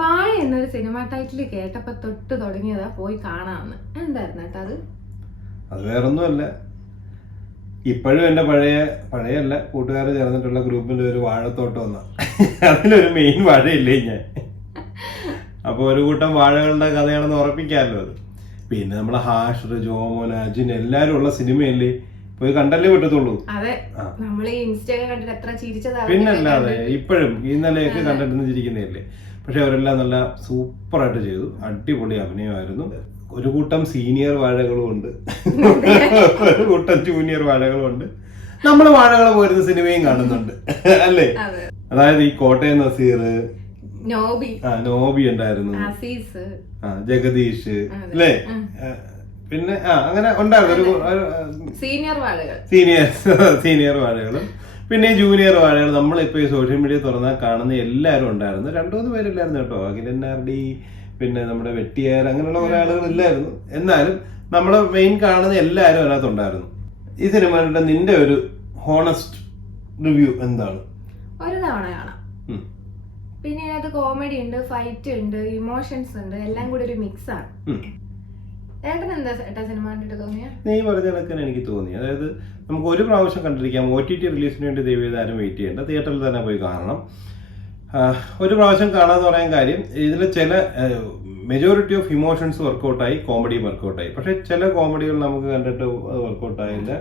വാഴ എന്നൊരു cinema title കേട്ടപ്പോ തൊട്ട് തുടങ്ങിയതാ പോയി കാണാമെന്ന്. എന്തായിരുന്നു കേട്ടോ അത്? അത് വേറൊന്നുമല്ല, ഇപ്പോഴും എൻ്റെ പഴയല്ല കൂട്ടുകാർ ചേർന്നിട്ടുള്ള ഗ്രൂപ്പിൻ്റെ ഒരു വാഴത്തോട്ടം വന്ന അതിലൊരു മെയിൻ വാഴയില്ലേ ഞാൻ. അപ്പോൾ ഒരു കൂട്ടം വാഴകളുടെ കഥയാണെന്ന് ഉറപ്പിക്കാമല്ലോ അത്. പിന്നെ നമ്മളെ ഹാഷർ, ജോമോൻ, അജിൻ എല്ലാരും ഉള്ള സിനിമയല്ലേ, പോയി കണ്ടല്ലേ പറ്റത്തുള്ളൂ. പിന്നല്ലാതെ ഇപ്പോഴും ഇന്നലെയൊക്കെ കണ്ടിട്ട് ചിരിക്കുന്നതല്ലേ. പക്ഷെ അവരെല്ലാം നല്ല സൂപ്പറായിട്ട് ചെയ്തു, അടിപൊളി അഭിനയമായിരുന്നു. ഒരു കൂട്ടം സീനിയർ വാഴകളും ഉണ്ട്, ഒരു കൂട്ടം ജൂനിയർ വാഴകളും ഉണ്ട്. നമ്മള് വാഴകൾ പോരുന്ന സിനിമയും കാണുന്നുണ്ട് അല്ലേ. അതായത് ഈ കോട്ടയം നസീർ, നോബി ഉണ്ടായിരുന്നു, ജഗദീഷ് അല്ലേ, പിന്നെ അങ്ങനെ ഉണ്ടായിരുന്നു ഒരു സീനിയർ വാഴകളും പിന്നെ ജൂനിയർ വാഴകൾ. നമ്മളിപ്പോ ഈ സോഷ്യൽ മീഡിയ തുറന്നാൽ കാണുന്ന എല്ലാവരും ഉണ്ടായിരുന്നു. 2-3 പേരില്ലായിരുന്നു കേട്ടോ. അഖിലന്നാർഡി, പിന്നെ നമ്മുടെ വെട്ടിയാർ, അങ്ങനെയുള്ള കുറെ ആളുകൾ ഇല്ലായിരുന്നു. എന്നാലും നമ്മള് മെയിൻ കാണുന്ന എല്ലാവരും അതിനകത്തുണ്ടായിരുന്നു. ഈ സിനിമയുടെ നിന്റെ ഒരു ഹോണസ്റ്റ് റിവ്യൂ എന്താണ്? ഒരു തവണ കാണാം. പിന്നെ അത് കോമഡി ഉണ്ട്, ഫൈറ്റ് ഉണ്ട്, ഇമോഷൻസ് ഉണ്ട്, എല്ലാം കൂടി ഒരു മിക്സ് ആണ്. നീ പറഞ്ഞ കണക്കാണ് എനിക്ക് തോന്നി. അതായത് നമുക്ക് ഒരു പ്രാവശ്യം കണ്ടിരിക്കാം. OTT റിലീസിന് വേണ്ടി ദയവേത് ആരും വെയിറ്റ് ചെയ്യേണ്ട, തിയേറ്ററിൽ തന്നെ പോയി കാണണം. ഒരു പ്രാവശ്യം കാണാന്ന് പറയാൻ കാര്യം, ഇതിൽ ചില മെജോറിറ്റി ഓഫ് ഇമോഷൻസ് വർക്കൗട്ടായി, കോമഡിയും വർക്കൗട്ടായി. പക്ഷെ ചില കോമഡികൾ നമുക്ക് കണ്ടിട്ട് വർക്കൗട്ടായില്ല.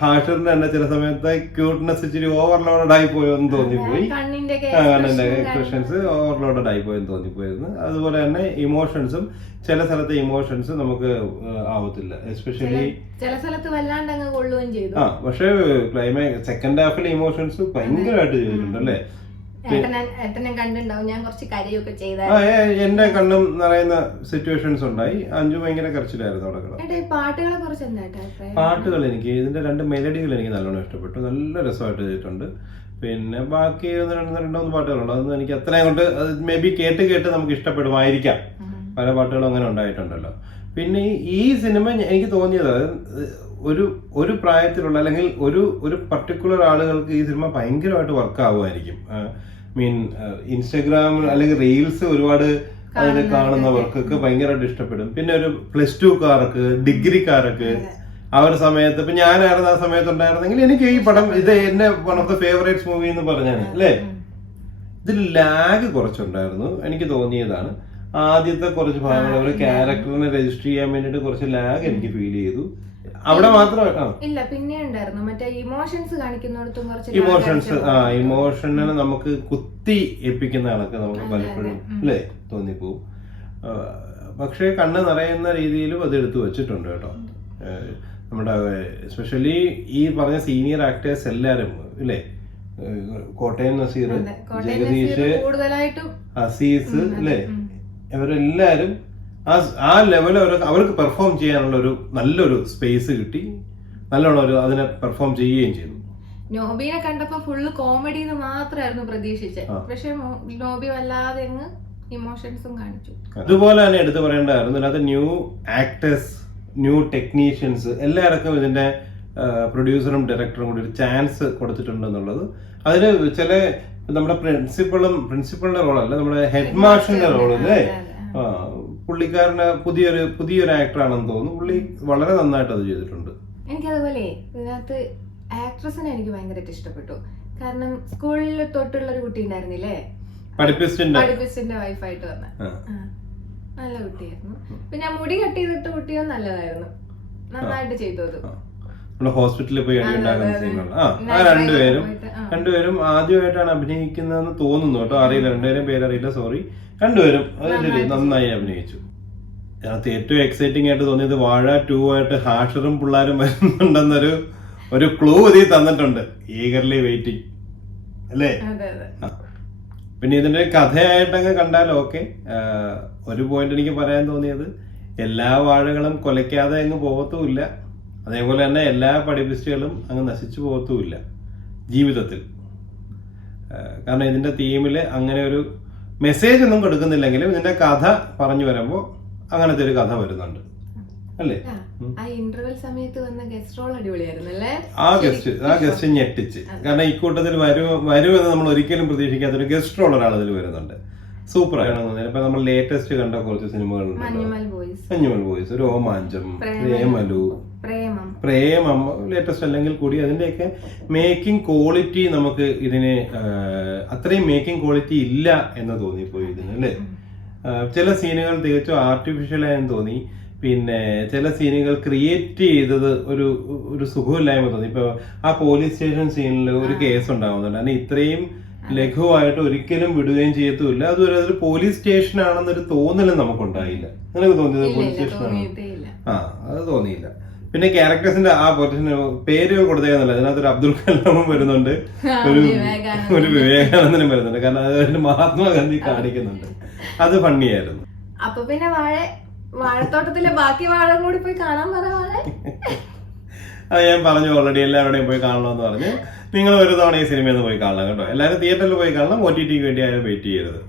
ഹാഷറിന്റെ തന്നെ ചില സമയത്ത് ക്യൂട്ട്നെസ് ഇച്ചിരി ഓവർലോഡഡ് ആയി പോയെന്ന് തോന്നിപ്പോയി. കണ്ണിന്റെ എക്സ്പ്രഷൻസ് ഓവർലോഡഡ് ആയി പോയെന്ന് തോന്നിപ്പോയിരുന്നു. അതുപോലെ തന്നെ ഇമോഷൻസും ചില സ്ഥലത്തെ ഇമോഷൻസ് നമുക്ക് ആവത്തില്ല, എസ്പെഷ്യലി ചില സ്ഥലത്ത് വല്ലാണ്ട് അങ്ങ് കൊള്ളുകയും ചെയ്തു. പക്ഷെ ക്ലൈമാക്സ് സെക്കൻഡ് ഹാഫിലെ ഇമോഷൻസ് ഭയങ്കരമായിട്ട് ചെയ്തിട്ടുണ്ട് അല്ലേ. എന്റെ കണ്ണും നിറയുന്ന സിറ്റുവേഷൻസ് ഉണ്ടായി. അഞ്ചു ഭയങ്കര കരച്ചിലായിരുന്നു അവിടെ. പാട്ടുകൾ എനിക്ക് ഇതിന്റെ 2 മെലഡികൾ എനിക്ക് നല്ലോണം ഇഷ്ടപ്പെട്ടു, നല്ല രസമായിട്ട് ചെയ്തിട്ടുണ്ട്. പിന്നെ ബാക്കി രണ്ടോ പാട്ടുകളുണ്ട്, അതൊന്നും എനിക്ക് അത്രയും കൊണ്ട് മേ ബി കേട്ട് നമുക്ക് ഇഷ്ടപ്പെടുമായിരിക്കാം. പല പാട്ടുകളും അങ്ങനെ ഉണ്ടായിട്ടുണ്ടല്ലോ. പിന്നെ ഈ സിനിമ എനിക്ക് തോന്നിയത് ഒരു പ്രായത്തിലുള്ള അല്ലെങ്കിൽ ഒരു പർട്ടിക്കുലർ ആളുകൾക്ക് ഈ സിനിമ ഭയങ്കരമായിട്ട് വർക്ക് ആവുമായിരിക്കും. മീൻ ഇൻസ്റ്റഗ്രാമിൽ അല്ലെങ്കിൽ റീൽസ് ഒരുപാട് അതിൽ കാണുന്നവർക്കൊക്കെ ഭയങ്കരമായിട്ട് ഇഷ്ടപ്പെടും. പിന്നെ ഒരു +2കാർക്ക്, ഡിഗ്രിക്കാർക്ക് ആ ഒരു സമയത്ത്, ഇപ്പൊ ഞാനായിരുന്നു ആ സമയത്ത് ഉണ്ടായിരുന്നെങ്കിൽ എനിക്ക് ഈ പടം ഇത് എന്നെ one of the favourites movie എന്ന് പറഞ്ഞാണ് അല്ലേ. ഇതിൽ ലാഗ് കുറച്ചുണ്ടായിരുന്നു, എനിക്ക് തോന്നിയതാണ്. ആദ്യത്തെ കുറച്ച് ഭാഗങ്ങൾ ഒരു ക്യാരക്ടറിനെ രജിസ്റ്റർ ചെയ്യാൻ വേണ്ടിട്ട് കുറച്ച് ലാഗ് എനിക്ക് ഫീൽ ചെയ്തു. അവിടെ മാത്രമല്ല, ഇമോഷനെ നമുക്ക് കുത്തി ഏൽപ്പിക്കുന്ന കണക്ക് നമുക്ക് പലപ്പോഴും അല്ലേ തോന്നിപ്പോവും. പക്ഷെ കണ്ണ് നിറയുന്ന രീതിയിലും അത് എടുത്തു വെച്ചിട്ടുണ്ട് കേട്ടോ. നമ്മുടെ എസ്പെഷ്യലി ഈ പറഞ്ഞ സീനിയർ ആക്ടേഴ്സ് എല്ലാരും ഇല്ലേ, കോട്ടയം നസീർ, ജഗദീഷ്, അസീസ് അല്ലേ, ഇവരെല്ലാരും ആ ലെവൽ അവർക്ക് പെർഫോം ചെയ്യാനുള്ള ഒരു നല്ലൊരു സ്പേസ് കിട്ടി, നല്ലോണം അതിനെ പെർഫോം ചെയ്യുകയും ചെയ്തു. നോബിനെ കണ്ടപ്പോ ഫുള്ള് കോമഡി മാത്രമായിരുന്നു പ്രതീക്ഷിച്ചത്, പക്ഷെ നോബി വല്ലാതെ ഇമോഷൻസും കാണിച്ചു. അതുപോലെ തന്നെ എടുത്തു പറയേണ്ടതായിരുന്നു ഇതിനകത്ത് ന്യൂ ആക്ടേഴ്സ്, ന്യൂ ടെക്നീഷ്യൻസ് എല്ലാവർക്കും ഇതിന്റെ പ്രൊഡ്യൂസറും ഡയറക്ടറും കൂടി ഒരു ചാൻസ് കൊടുത്തിട്ടുണ്ടെന്നുള്ളത്. അതിൽ ചില നമ്മുടെ പ്രിൻസിപ്പളിന്റെ റോളല്ല, നമ്മുടെ ഹെഡ് മാസ്റ്ററിന്റെ റോളല്ലേ, പുള്ളിക്കാരന് പുതിയൊരു ആക്ടറാണെന്ന് തോന്നുന്നു. പുള്ളി വളരെ നന്നായിട്ട് അത് ചെയ്തിട്ടുണ്ട്. എനിക്കതുപോലെ ഇതിനകത്ത് ആക്ട്രസിനെ എനിക്ക് ഭയങ്കരമായിട്ട് ഇഷ്ടപ്പെട്ടു. കാരണം സ്കൂളിൽ തൊട്ടുള്ള ഒരു കുട്ടി ഉണ്ടായിരുന്നില്ലേ, പഠിപ്പിസ്റ്റിന്റെ വൈഫായിട്ട് വന്ന നല്ല കുട്ടിയായിരുന്നു. പിന്നെ മുടി കട്ട് ചെയ്തിട്ട് കുട്ടിയോ നല്ലതായിരുന്നു, നന്നായിട്ട് ചെയ്തു. അത് ഹോസ്പിറ്റലിൽ പോയി രണ്ടുപേരും ആദ്യമായിട്ടാണ് അഭിനയിക്കുന്നതെന്ന് തോന്നുന്നു കേട്ടോ, അറിയില്ല, രണ്ടുപേരും പേരറിയില്ല, സോറി. രണ്ടുപേരും നന്നായി അഭിനയിച്ചു. അതിനകത്ത് ഏറ്റവും എക്സൈറ്റിംഗ് ആയിട്ട് തോന്നിയത് വാഴ 2 ആയിട്ട് ഹാഷറും പിള്ളേരും വരുന്നുണ്ടെന്നൊരു ക്ലൂ ഇതിൽ തന്നിട്ടുണ്ട്. ഈഗർലി വെയിറ്റിംഗ് അല്ലേ. പിന്നെ ഇതിന്റെ കഥയായിട്ടങ്ങ് കണ്ടാൽ ഓക്കെ. ഒരു പോയിന്റ് എനിക്ക് പറയാൻ തോന്നിയത്, എല്ലാ വാഴകളും കൊലയ്ക്കാതെ അങ്ങ് പോകത്തുമില്ല, അതേപോലെ തന്നെ എല്ലാ പഠിപ്പിസ്റ്റുകളും അങ്ങ് നശിച്ചു പോകത്തുമില്ല ജീവിതത്തിൽ. കാരണം ഇതിന്റെ തീമില് അങ്ങനെ ഒരു മെസ്സേജ് ഒന്നും കൊടുക്കുന്നില്ലെങ്കിലും ഇതിന്റെ കഥ പറഞ്ഞു വരുമ്പോൾ അങ്ങനത്തെ ഒരു കഥ വരുന്നുണ്ട് അല്ലേ. ആ ഗസ്റ്റ് ഞെട്ടിച്ച്, കാരണം ഇക്കൂട്ടത്തിൽ വരുമെന്ന് നമ്മൾ ഒരിക്കലും പ്രതീക്ഷിക്കാത്തൊരു ഗസ്റ്റ് റോൾ ഒരാൾ ഇതിൽ വരുന്നുണ്ട്. സൂപ്പർ ആണെന്ന് തോന്നി. ഇപ്പൊ നമ്മൾ ലേറ്റസ്റ്റ് കണ്ട കുറച്ച് സിനിമകളുണ്ട്, മഞ്ഞുമൽ ബോയ്സ്, രോമാഞ്ചം, പ്രേമം ലേറ്റസ്റ്റ് അല്ലെങ്കിൽ കൂടി അതിന്റെയൊക്കെ മേക്കിംഗ് ക്വാളിറ്റി നമുക്ക് ഇതിന് അത്രയും മേക്കിംഗ് ക്വാളിറ്റി ഇല്ല എന്ന് തോന്നിപ്പോയി ഇതിന് അല്ലേ. ചില സീനുകൾ തികച്ചും ആർട്ടിഫിഷ്യലായെന്ന് തോന്നി. പിന്നെ ചില സീനുകൾ ക്രിയേറ്റ് ചെയ്തത് ഒരു സുഖമില്ലായ്മ തോന്നി. ഇപ്പൊ ആ പോലീസ് സ്റ്റേഷൻ സീനിൽ ഒരു കേസ് ഉണ്ടാവുന്നുണ്ട്, അതിന് ഇത്രയും ലഘുവായിട്ട് ഒരിക്കലും വിടുകയും ചെയ്യത്തുമില്ല. അതുവരെ അതൊരു പോലീസ് സ്റ്റേഷൻ ആണെന്നൊരു തോന്നലും നമുക്കുണ്ടായില്ല. നിനക്ക് തോന്നിയത് പോലീസ് സ്റ്റേഷനാണ്? അത് തോന്നിയില്ല. പിന്നെ ക്യാരക്ടേഴ്സിന്റെ ആ പൊസിഷന് പേരുകൾ കൊടുത്തേക്കുന്നില്ല. അതിനകത്തൊരു അബ്ദുൽ കലാമും വരുന്നുണ്ട്, ഒരു വിവേകാനന്ദനും വരുന്നുണ്ട്. കാരണം അതിന്റെ മഹാത്മാഗാന്ധി കാണിക്കുന്നുണ്ട്. അത് ഫണ്ണിയായിരുന്നു. അപ്പൊ പിന്നെ വാഴത്തോട്ടത്തിലെ ബാക്കി വാഴ കൂടി പോയി കാണാൻ പറയാ. അത് ഞാൻ പറഞ്ഞു ഓൾറെഡി, എല്ലാവരുടെയും പോയി കാണണമെന്ന് പറഞ്ഞ്. നിങ്ങൾ ഒരു തവണ ഈ സിനിമയിൽ നിന്ന് പോയി കാണണം കേട്ടോ. എല്ലാവരും തിയേറ്ററിൽ പോയി കാണണം, OTT വേണ്ടി ആരും വെയിറ്റ് ചെയ്യരുത്.